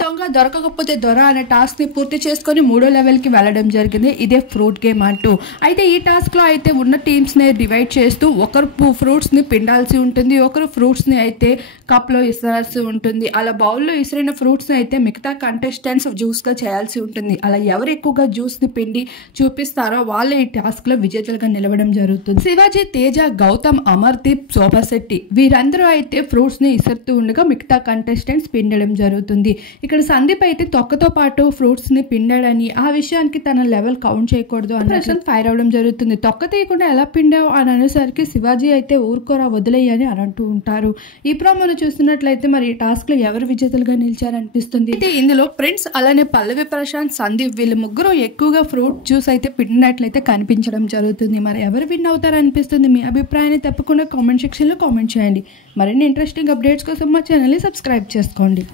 దొంగ దొరకకపోతే దొర అనే టాస్క్ ని పూర్తి చేసుకొని 3వ లెవెల్ కి వెళ్ళడం జరిగింది. ఇదే ఫ్రూట్ గేమ్ అంటూ. అయితే ఈ టాస్క్ లో అయితే ఉన్న టీమ్స్ ని డివైడ్ చేస్తూ ఒకరు ఫ్రూట్స్ ని పిండాల్సి ఉంటుంది, ఒకరు ఫ్రూట్స్ ని అయితే కప్ లో ఇసాల్సి ఉంటుంది. అలా బౌల్లో ఇసిరిన ఫ్రూట్స్ ని అయితే మిగతా కంటెస్టెంట్స్ జ్యూస్ గా చేయాల్సి ఉంటుంది. అలా ఎవరు ఎక్కువగా జ్యూస్ ని పిండి చూపిస్తారో వాళ్ళే ఈ టాస్క్ లో విజేతలుగా నిలవడం జరుగుతుంది. శివాజీ, తేజ, గౌతమ్, అమర్దీప్, శోభాశెట్టి వీరందరూ అయితే ఫ్రూట్స్ ని ఇసురుతూ ఉండగా మిగతా కంటెస్టెంట్స్ పిండడం జరుగుతుంది. ఇక్కడ సందీప్ అయితే తొక్కతో పాటు ఫ్రూట్స్ ని పిండాడని, ఆ విషయానికి తన లెవెల్ కౌంట్ చేయకూడదు అని ప్రశాంత్ ఫైర్ అవడం జరుగుతుంది. తొక్క తీయకుండా ఎలా పిండావు అని అనేసరికి శివాజీ అయితే ఊరుకోరా వదిలేయని అని అంటూ ఉంటారు. ఈ ప్రోమోను చూస్తున్నట్లయితే మరి ఈ టాస్క్ లో ఎవరు విజేతలుగా నిలిచారనిపిస్తుంది. అయితే ఇందులో ప్రిన్స్ అలానే పల్లవి, ప్రశాంత్, సందీప్ వీళ్ళు ముగ్గురు ఎక్కువగా ఫ్రూట్ జ్యూస్ అయితే పిండినట్లయితే కనిపించడం జరుగుతుంది. మరి ఎవరు విన్ అవుతారు అనిపిస్తుంది? మీ అభిప్రాయాన్ని తప్పకుండా కామెంట్ సెక్షన్ లో కామెంట్ చేయండి. మరిన్ని ఇంట్రెస్టింగ్ అప్డేట్స్ కోసం మా ఛానల్ ని సబ్స్క్రైబ్ చేసుకోండి.